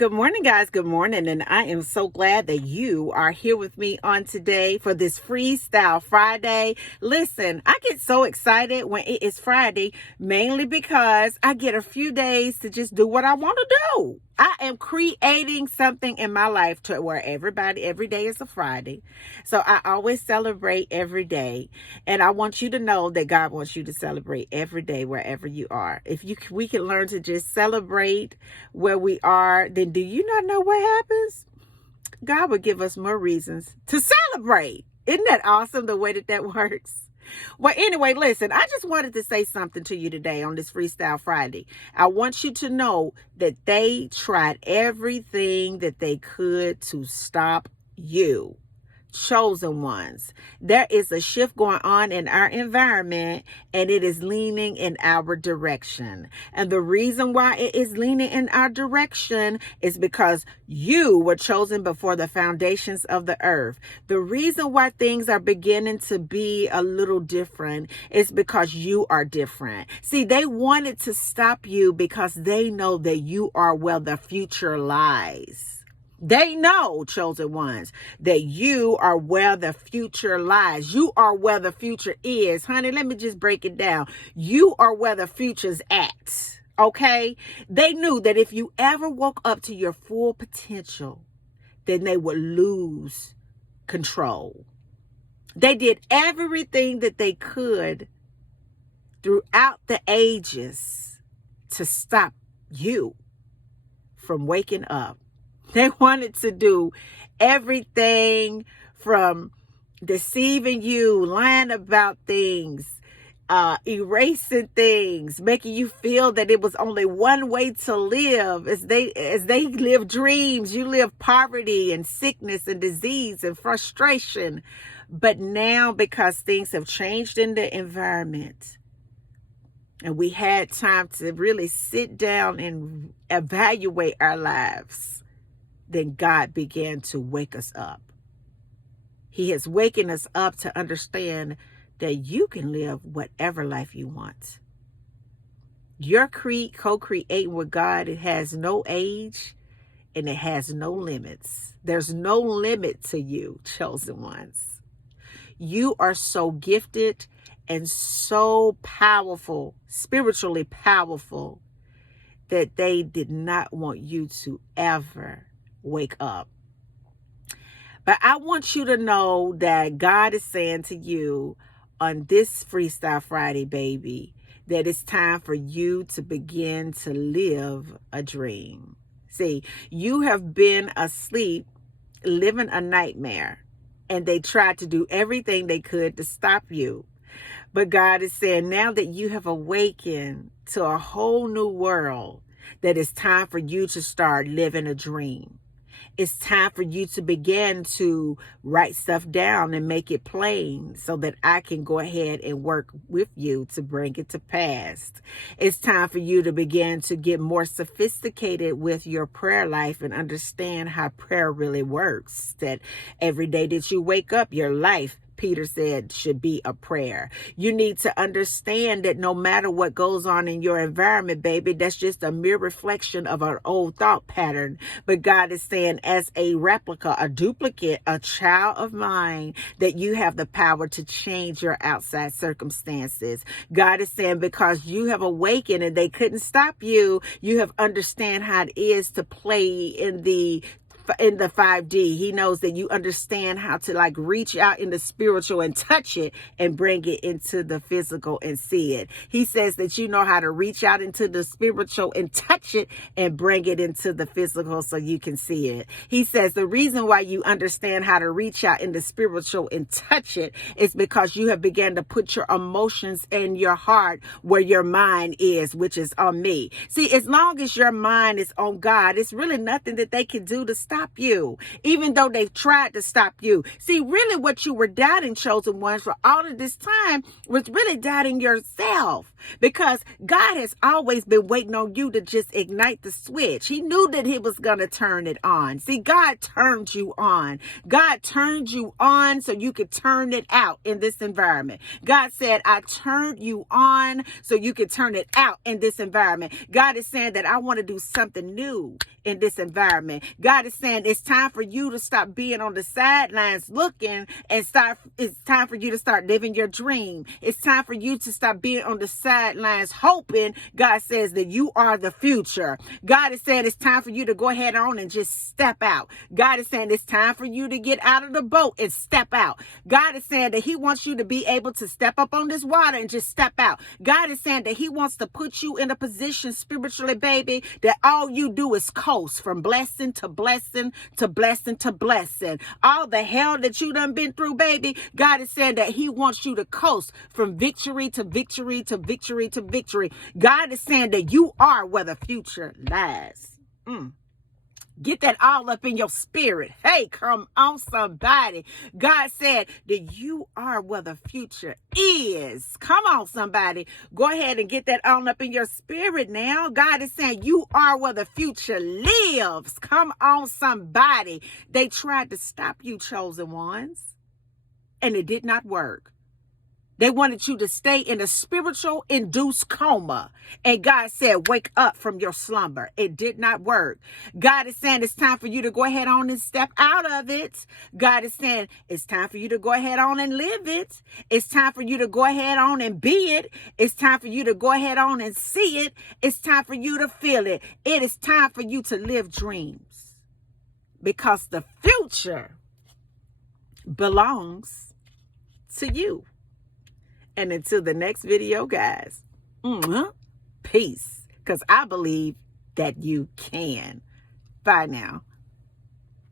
Good morning, guys. Good morning. And I am so glad that you are here with me on today for this FreeStyle Friday. Listen, I get so excited when it is Friday, mainly because I get a few days to just do what I want to do. I am creating something in my life to where every day is a Friday. So I always celebrate every day. And I want you to know that God wants you to celebrate every day wherever you are. We can learn to just celebrate where we are, then do you not know what happens? God will give us more reasons to celebrate. Isn't that awesome, the way that works? Well, anyway, listen, I just wanted to say something to you today on this FreeStyle Friday. I want you to know that they tried everything that they could to stop you. Chosen ones. There is a shift going on in our environment, and it is leaning in our direction. And the reason why it is leaning in our direction is because you were chosen before the foundations of the earth. The reason why things are beginning to be a little different is because you are different. See, they wanted to stop you because they know that you are where the future lies. They know, chosen ones, that you are where the future lies. You are where the future is. Honey, let me just break it down. You are where the future's at. Okay? They knew that if you ever woke up to your full potential, then they would lose control. They did everything that they could throughout the ages to stop you from waking up. They wanted to do everything from deceiving you, lying about things, erasing things, making you feel that it was only one way to live. As they live dreams, you live poverty and sickness and disease and frustration. But now, because things have changed in the environment, and we had time to really sit down and evaluate our lives, then God began to wake us up. He has waken us up to understand that you can live whatever life you want. Your co-creating with God, it has no age and it has no limits. There's no limit to you, chosen ones. You are so gifted and so powerful, spiritually powerful, that they did not want you to ever wake up. But I want you to know that God is saying to you on this FreeStyle Friday, baby, that it's time for you to begin to live a dream. See, you have been asleep, living a nightmare, and they tried to do everything they could to stop you. But God is saying, now that you have awakened to a whole new world, that it's time for you to start living a dream. It's time for you to begin to write stuff down and make it plain so that I can go ahead and work with you to bring it to pass. It's time for you to begin to get more sophisticated with your prayer life and understand how prayer really works. That every day that you wake up, your life, Peter said, should be a prayer. You need to understand that no matter what goes on in your environment, baby, that's just a mere reflection of an old thought pattern. But God is saying, as a replica, a duplicate, a child of mine, that you have the power to change your outside circumstances. God is saying, because you have awakened and they couldn't stop you, you have understand how it is to play in the 5D. He knows that you understand how to reach out in the spiritual and touch it and bring it into the physical and see it. He says that you know how to reach out into the spiritual and touch it and bring it into the physical so you can see it. He says the reason why you understand how to reach out in the spiritual and touch it is because you have begun to put your emotions and your heart where your mind is, which is on me. See, as long as your mind is on God, it's really nothing that they can do to stop stop you, even though they've tried to stop you. See, really what you were doubting, chosen ones, for all of this time was really doubting yourself, because God has always been waiting on you to just ignite the switch. He knew that he was going to turn it on. See, God turned you on. God turned you on so you could turn it out in this environment. God said, I turned you on so you could turn it out in this environment. God is saying that I want to do something new in this environment. God is saying it's time for you to stop being on the sidelines looking and it's time for you to start living your dream. It's time for you to stop being on the sidelines hoping. God says that you are the future. God is saying it's time for you to go ahead on and just step out. God is saying it's time for you to get out of the boat and step out. God is saying that he wants you to be able to step up on this water and just step out. God is saying that he wants to put you in a position spiritually, baby, that all you do is coast from blessing to blessing to blessing to blessing. All the hell that you done been through, baby, God is saying that he wants you to coast from victory to victory to victory to victory. God is saying that you are where the future lies. Get that all up in your spirit. Hey, come on, somebody. God said that you are where the future is. Come on, somebody. Go ahead and get that all up in your spirit now. God is saying you are where the future lives. Come on, somebody. They tried to stop you, chosen ones, and it did not work. They wanted you to stay in a spiritual induced coma. And God said, wake up from your slumber. It did not work. God is saying it's time for you to go ahead on and step out of it. God is saying it's time for you to go ahead on and live it. It's time for you to go ahead on and be it. It's time for you to go ahead on and see it. It's time for you to feel it. It is time for you to live dreams, because the future belongs to you. And until the next video, guys, peace, because I believe that you can. Bye now.